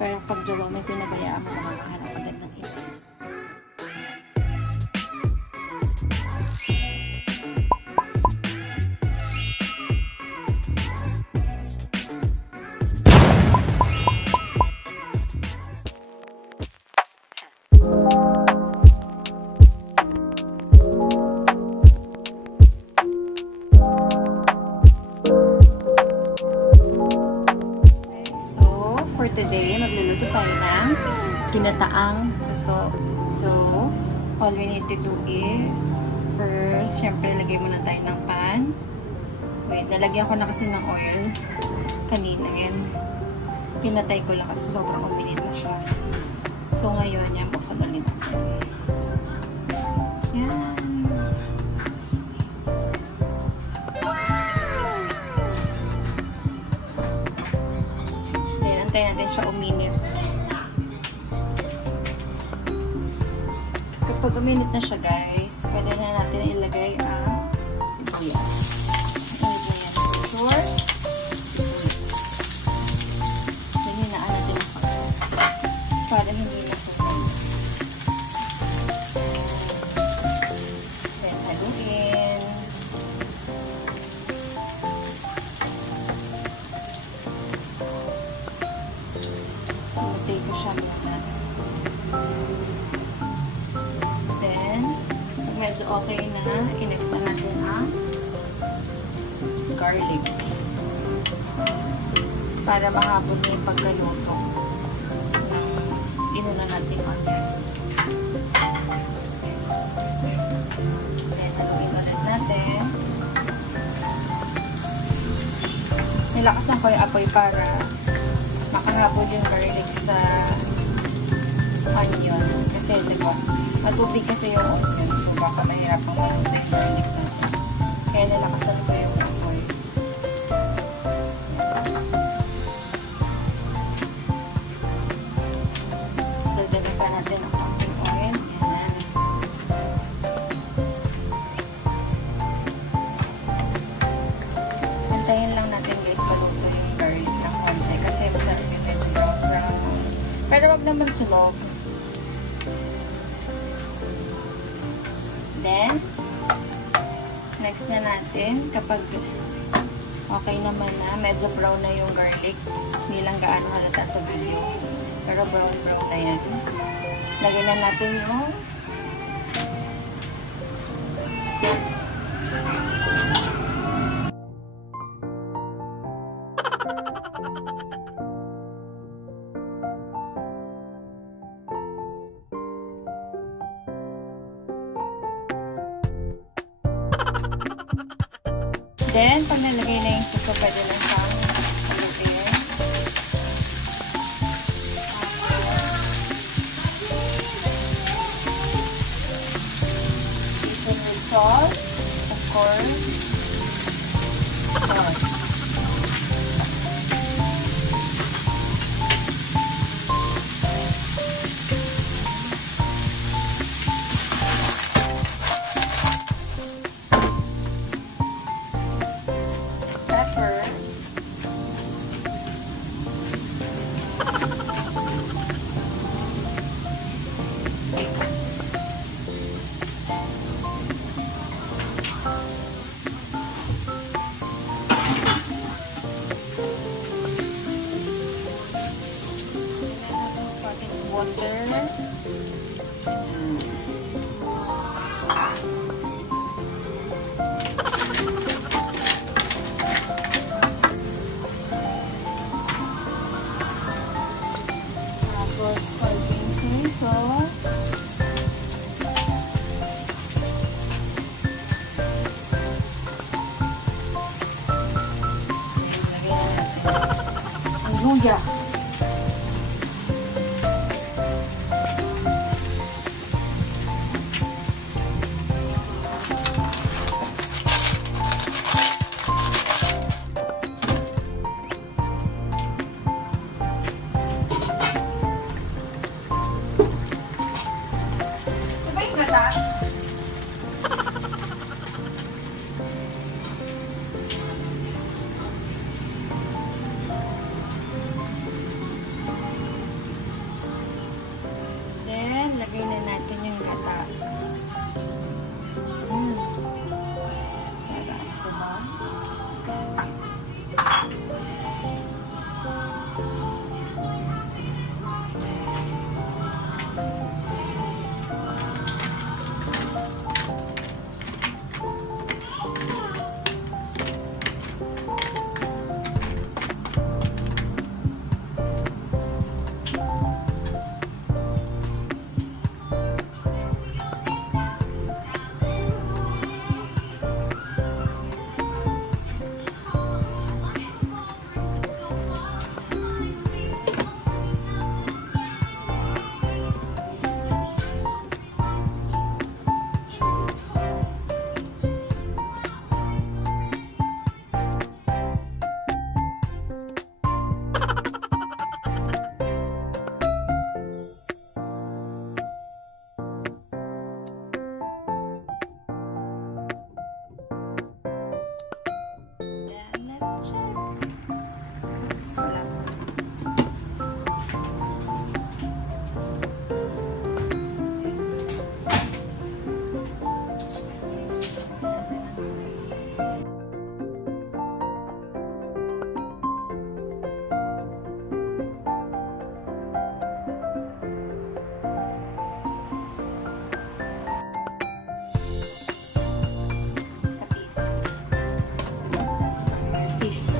Pero pag jowa may pinabayaan mo na makahanap agad ng iba. For today, magluluto tayo ng ginataang suso. So, all we need to do is, first, syempre, lagay muna tayo ng pan. Wait, nalagyan ko na kasi ng oil kanina yan. Pinatay ko lang kasi sobrang uminit na siya. So, ngayon, yan, buksan ulit natin. Yan. Antayin natin siya uminit. Kapag uminit na siya, guys, pwede na natin ilagay ang sibuyas. Ilagay yan for sure. Then, hinaan natin ang pagkakas para hindi na sukay. Then, haluin. Take ko siya muna. Then, pag medyo okay na, i-next na natin ang garlic. Para mahabol na yung pagkaluto. Inuna natin onion. Then, haluin ulit natin. Nilakasan ko yung apoy para makahabol yung garlic sa onion. Kasi, diba, matubig kasi yung onion. So, baka mahirapang maluto yung garlic natin. Kaya nilakasan ko yung apoy. Tapos, dagdagan pa natin ang konting oil. Yan. Antayin lang natin, guys, paluto yung garlic ng konti. Kasi masarap yung medyo brown. Pero wag naman sunog. Then, next na natin, kapag okay naman na, medyo brown na yung garlic. Hindi lang gaano halata sa video. Pero brown na yan. Lagyan na natin yung then, pag nalagay na yung suso, pwede lang siyang haluin. Season with salt, of course. Salt. luya.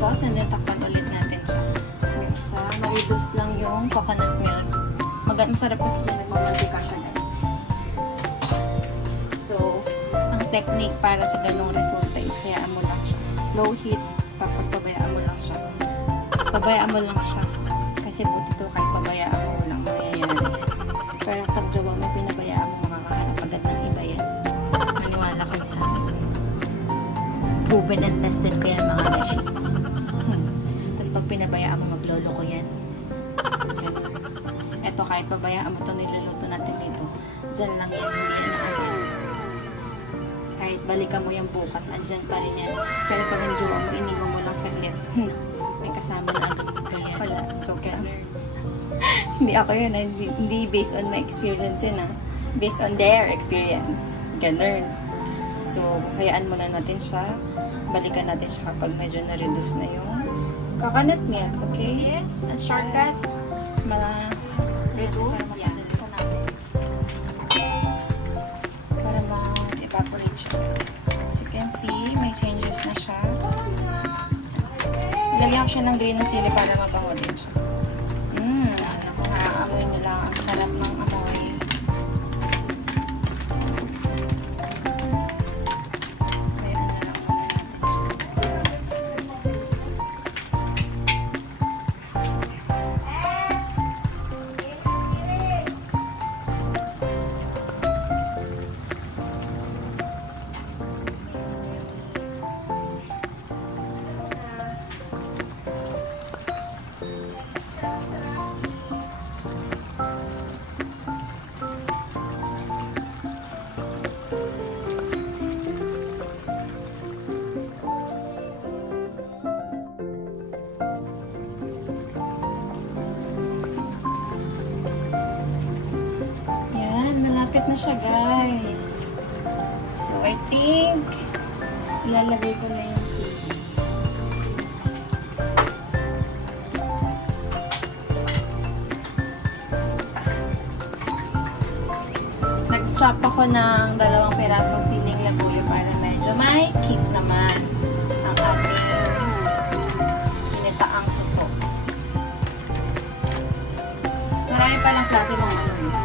sauce and then takpan ulit natin siya. Yung isa, ma-reduce lang yung coconut milk. Masarap kasi yung nagmamantika siya, guys. So, ang technique para sa ganong resulta is hayaan mo lang siya. Low heat, tapos pabayaan mo lang siya. Pabayaan mo lang siya. Kasi buti ito kahit pabayaan mo lang mangyayari. Pero pag jowa mo pinabayaan mo, makakahanap agad ng iba yan. Maniwala kayo sa akin. Proven and tested ko yan, mga gashi. Tapos pag pinabayaan mo, maglolo ko yan. Ito, kahit pabayaan mo ito niluluto natin dito, dyan lang yan, hindi yan naalis. Kahit balikan mo yung bukas, andyan pa rin yan. Pero pag ang jowa mo, iniwan mo lang saglit. May kasama na agad. Kaya, wala. So, kaya, hindi ako yun. Hindi based on my experience yun, based on their experience. Ganun. So, hayaan muna natin siya. Balikan natin siya kapag medyo na-reduce na yung coconut milk. Okay? Yes. A shortcut. Reduce. Yan. Para ma-evaporate siya. As you can see, may changes na siya. Ilagyan ko siya ng green na sili para mabango din siya. Kung naaamoy nyo lang, ang sarap ng amoy. Malapit na siya, guys. So, I think ilalagay ko na yung sili. Nag-chop ako ng 2 pirasong siling labuyo para medyo may kick naman ang ating ginitaang suso. Marami palang klase ng ano yun.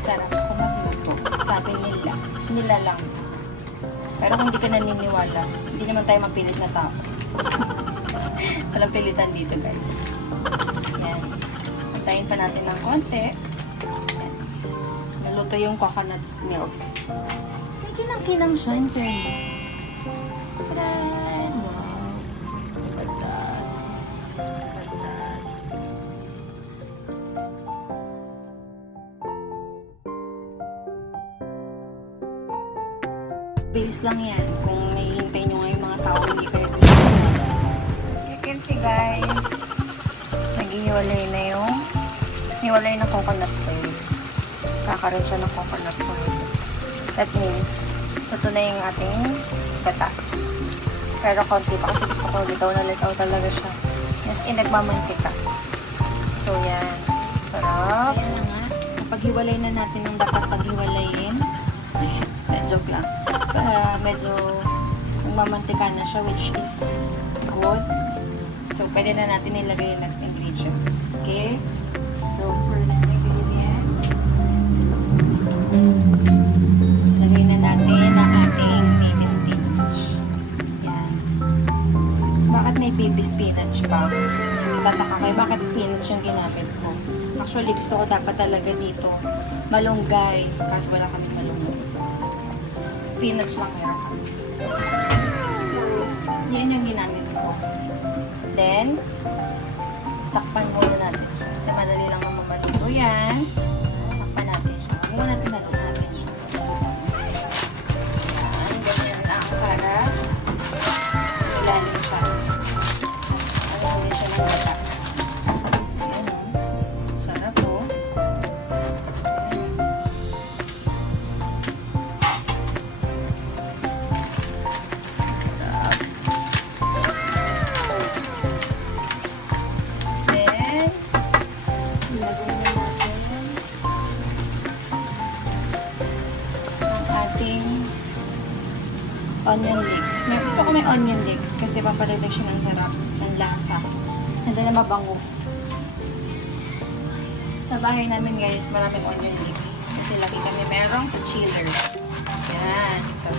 Sarap ako magluto. Sabi nila lang. Pero kung hindi ka naniniwala, hindi naman tayo mapilit na tao. Walang pilitan dito, guys. Yan. Antayin pa natin ng konti. Yan. Naluto yung coconut milk. May kinang-kinang siya, in fairness. Wow. Ganda. Bilis lang yan kung may hintay nyo ngayon mga tao hindi kayo bilis. As you can see, guys, naghihiwalay na yung hiwalay na coconut oil. Kakaroon siya ng coconut oil. That means ito na yung ating gata. Pero konti pa kasi gusto ko litaw na litaw talaga siya. Yes, nagmamantika. So yan, sarap. Ayan na nga, kapag hiwalay na natin yung dapat paghiwalayin, joke lang. Medyo magmamantika na siya, which is good. So, pwede na natin ilagay yung next ingredient. Okay? So, for the ingredient, lagay na natin ang ating baby spinach. Yan. Bakit may baby spinach ba? Tataka kayo, bakit spinach yung ginamit ko? Actually, gusto ko dapat talaga dito malunggay. Kasi wala kami malunggay. Spinach lang meron. So, yan yung ginamit ko. Then, takpan muna natin siya. Kasi madali lang mamaluto yan. Takpan natin siya. Muna natin natin siya. Yan, ganyan lang para ilalim siya. Ano din siya ng gata. Yan, sarap po. Ilagay na natin ating onion leeks. Gusto ko may onion leeks kasi pampalagdag siya ng sarap, ng lasa. And then mabango. Sa bahay namin guys, maraming onion leeks. Kasi lagi kami merong chiller. Yan. So,